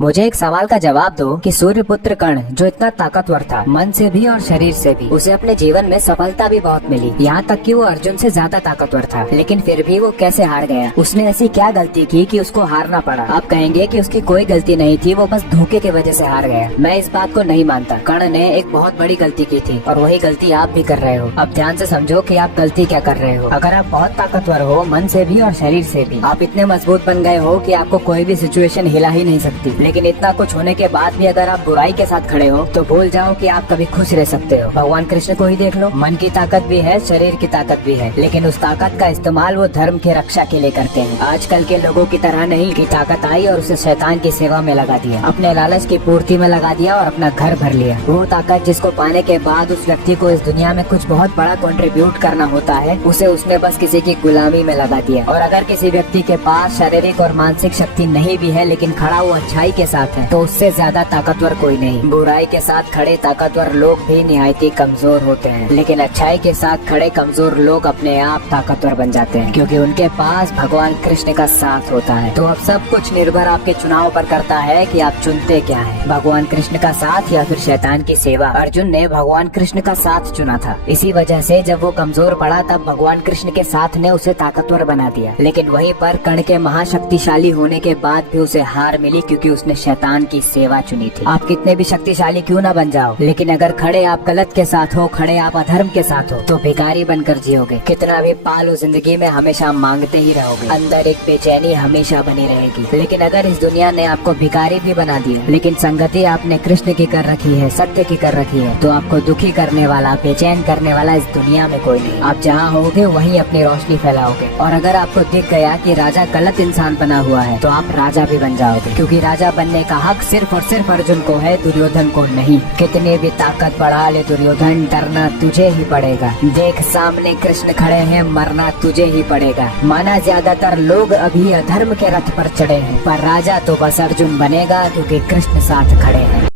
मुझे एक सवाल का जवाब दो कि सूर्यपुत्र कर्ण जो इतना ताकतवर था मन से भी और शरीर से भी, उसे अपने जीवन में सफलता भी बहुत मिली, यहाँ तक कि वो अर्जुन से ज्यादा ताकतवर था, लेकिन फिर भी वो कैसे हार गया? उसने ऐसी क्या गलती की कि उसको हारना पड़ा? आप कहेंगे कि उसकी कोई गलती नहीं थी, वो बस धोखे की वजह से हार गया। मैं इस बात को नहीं मानता। कर्ण ने एक बहुत बड़ी गलती की थी और वही गलती आप भी कर रहे हो। अब ध्यान से समझो कि आप गलती क्या कर रहे हो। अगर आप बहुत ताकतवर हो मन से भी और शरीर से भी, आप इतने मजबूत बन गए हो कि आपको कोई भी सिचुएशन हिला ही नहीं सकती, लेकिन इतना कुछ होने के बाद भी अगर आप बुराई के साथ खड़े हो तो भूल जाओ कि आप कभी खुश रह सकते हो। भगवान कृष्ण को ही देख लो, मन की ताकत भी है, शरीर की ताकत भी है, लेकिन उस ताकत का इस्तेमाल वो धर्म की रक्षा के लिए करते हैं। आजकल के लोगों की तरह नहीं कि ताकत आई और उसे शैतान की सेवा में लगा दिया, अपने लालच की पूर्ति में लगा दिया और अपना घर भर लिया। वो ताकत जिसको पाने के बाद उस व्यक्ति को इस दुनिया में कुछ बहुत बड़ा कंट्रीब्यूट करना होता है, उसे उसने बस किसी की गुलामी में लगा दिया। और अगर किसी व्यक्ति के पास शारीरिक और मानसिक शक्ति नहीं भी है लेकिन खड़ा वो अच्छाई के साथ है, तो उससे ज्यादा ताकतवर कोई नहीं। बुराई के साथ खड़े ताकतवर लोग भी निहायती कमजोर होते हैं, लेकिन अच्छाई के साथ खड़े कमजोर लोग अपने आप ताकतवर बन जाते हैं, क्योंकि उनके पास भगवान कृष्ण का साथ होता है। तो अब सब कुछ निर्भर आपके चुनाव पर करता है कि आप चुनते क्या है, भगवान कृष्ण का साथ या फिर शैतान की सेवा। अर्जुन ने भगवान कृष्ण का साथ चुना था। इसी वजह से जब वो कमजोर पड़ा तब भगवान कृष्ण के साथ ने उसे ताकतवर बना दिया। लेकिन वहीं पर कर्ण के महाशक्तिशाली होने के बाद भी उसे हार मिली, क्योंकि उसने शैतान की सेवा चुनी थी। आप कितने भी शक्तिशाली क्यों ना बन जाओ, लेकिन अगर खड़े आप गलत के साथ हो, खड़े आप अधर्म के साथ हो, तो भिखारी बनकर जियोगे। कितना भी पालो जिंदगी में हमेशा मांगते ही रहोगे, अंदर एक बेचैनी हमेशा बनी रहेगी। लेकिन अगर इस दुनिया ने आपको भिखारी भी बना दिया, लेकिन संगति आपने कृष्ण की कर रखी है, सत्य की कर रखी है, तो आपको दुखी करने वाला, बेचैन करने वाला इस दुनिया में कोई नहीं। आप जहाँ होगे वहीं अपनी रोशनी फैलाओगे। और अगर आपको दिख गया कि राजा गलत इंसान बना हुआ है, तो आप राजा भी बन जाओगे, क्योंकि राजा बनने का हक सिर्फ और सिर्फ अर्जुन को है, दुर्योधन को नहीं। कितने भी ताकत बढ़ा ले दुर्योधन, डरना तुझे ही पड़ेगा। देख सामने कृष्ण खड़े हैं, मरना तुझे ही पड़ेगा। माना ज्यादातर लोग अभी अधर्म के रथ पर चढ़े हैं, पर राजा तो बस अर्जुन बनेगा, क्योंकि कृष्ण साथ खड़े हैं।